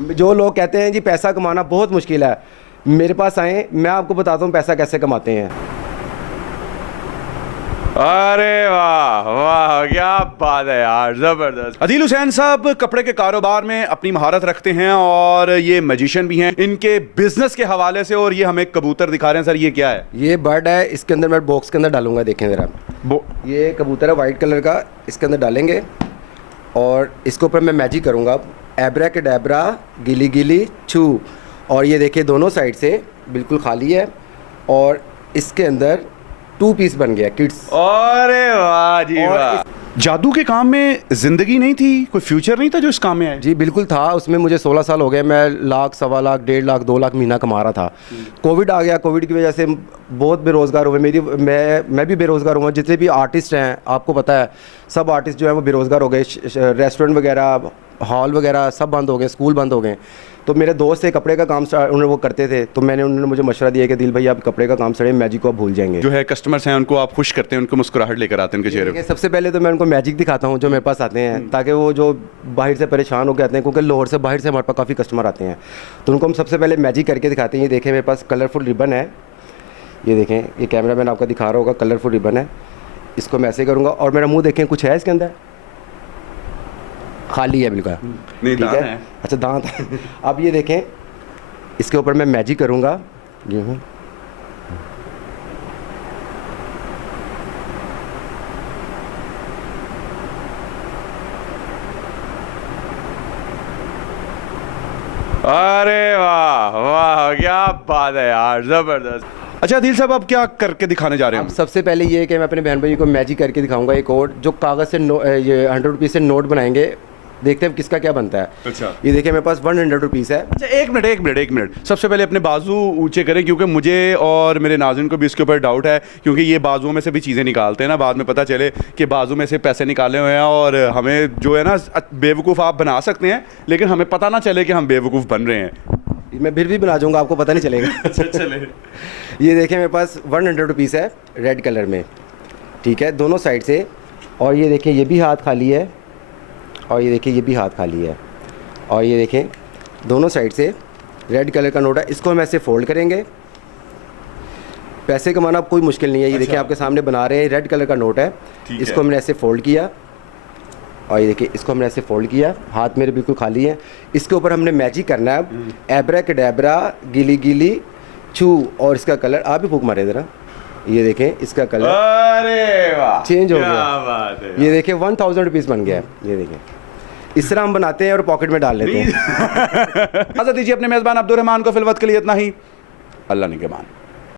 जो लोग कहते हैं जी पैसा कमाना बहुत मुश्किल है, मेरे पास आए, मैं आपको बताता हूँ पैसा कैसे कमाते हैं। अरे वाह वाह, क्या बात है यार, जबरदस्त। अदील हुसैन साहब कपड़े के कारोबार में अपनी महारत रखते हैं और ये मैजिशियन भी हैं इनके बिजनेस के हवाले से। और ये हमें कबूतर दिखा रहे हैं सर, ये क्या है? ये बर्ड है, इसके अंदर मैं बॉक्स के अंदर डालूंगा, देखें ज़रा। ये कबूतर है वाइट कलर का, इसके अंदर डालेंगे और इसके ऊपर मैं मैजिक करूँगा, एब्रा के डैबरा गिली गिली छू। और ये देखिए दोनों साइड से बिल्कुल खाली है और इसके अंदर 2 पीस बन गया किड्स। अरे वाह जी वाह। जादू के काम में जिंदगी नहीं थी, कोई फ्यूचर नहीं था जो इस काम में आया? जी बिल्कुल था, उसमें मुझे 16 साल हो गए, मैं लाख, सवा लाख, 1.5 लाख, 2 लाख महीना कमा रहा था। कोविड आ गया, कोविड की वजह से बहुत बेरोज़गार हुए, मैं भी बेरोज़गार हुआ, जितने भी आर्टिस्ट हैं आपको पता है सब आर्टिस्ट जो है वो बेरोज़गार हो गए। रेस्टोरेंट वगैरह, हॉल वगैरह सब बंद हो गए, स्कूल बंद हो गए। तो मेरे दोस्त से कपड़े का काम उन्होंने वो करते थे, तो उन्होंने मुझे मशवरा दिया कि दिल भाई आप कपड़े का काम स्टार्ट, मैजिक को आप भूल जाएंगे। जो है कस्टमर्स हैं उनको आप खुश करते हैं, उनको मुस्कुराहट लेकर आते हैं उनके चेहरे पे। सबसे पहले तो मैं उनको मैजिक दिखाता हूँ जो मेरे पास आते हैं, ताकि वो जो बाहर से परेशान हो के आते हैं, क्योंकि लाहौर से बाहर से हमारे पास काफ़ी कस्टमर आते हैं, तो उनको हम सबसे पहले मैजिक करके दिखाते हैं। ये देखें मेरे पास कलरफुल रिबन है, ये देखें, ये कैमरा मैन आपका दिखा रहा होगा, कलरफुल रिबन है। इसको मैं ऐसे करूँगा और मेरा मुँह देखें, कुछ है इसके अंदर? खाली है बिल्कुल, ठीक है। अच्छा दांत अब ये देखें, इसके ऊपर मैं मैजिक करूँगा, ये हूँ, अरे वाह वाह, क्या बात है यार, जबरदस्त। अच्छा अदील साहब, आप क्या करके दिखाने जा रहे हैं? अब सबसे पहले ये है कि मैं अपने बहन भाई को मैजिक करके दिखाऊंगा। एक और जो कागज़ से ये 100 रुपीज़ से नोट बनाएंगे, देखते हैं किसका क्या बनता है। अच्छा, ये देखिए मेरे पास 100 रुपीज़ है। अच्छा एक मिनट, सबसे पहले अपने बाजू ऊंचे करें, क्योंकि मुझे और मेरे नाज़रीन को भी इसके ऊपर डाउट है, क्योंकि ये बाजुओं में से भी चीज़ें निकालते हैं ना, बाद में पता चले कि बाजू में से पैसे निकाले हुए हैं और हमें जो है ना बेवकूफ़ आप बना सकते हैं, लेकिन हमें पता ना चले कि हम बेवकूफ़ बन रहे हैं। मैं फिर भी बना दूंगा, आपको पता नहीं चलेगा। अच्छा चले। ये देखिए मेरे पास 100 रुपीज़ है रेड कलर में, ठीक है, दोनों साइड से। और ये देखिए ये भी हाथ खाली है और ये देखिए ये भी हाथ खाली है। और ये देखें दोनों साइड से रेड कलर का नोट है, इसको हम ऐसे फोल्ड करेंगे। पैसे कमाना कोई मुश्किल नहीं है। ये देखिए आपके सामने बना रहे हैं, रेड कलर का नोट है, इसको हमने ऐसे फोल्ड किया और ये देखिए इसको हमने ऐसे फोल्ड किया, हाथ मेरे बिल्कुल खाली है। इसके ऊपर हमने मैजिक करना है, एब्रा के डैबरा गिली गिली छू। और इसका कलर आप भी फूक मारे ज़रा, ये देखें इसका कलर, अरे वाह, चेंज हो गया। क्या बात है। ये देखिए 1000 रुपीज़ बन गया है। ये देखें इस तरह हम बनाते हैं और पॉकेट में डाल लेते हैं। इजाज़त दीजिए अपने मेज़बान अब्दुल रहमान को, फिलवत के लिए इतना ही। अल्लाह निगहबान।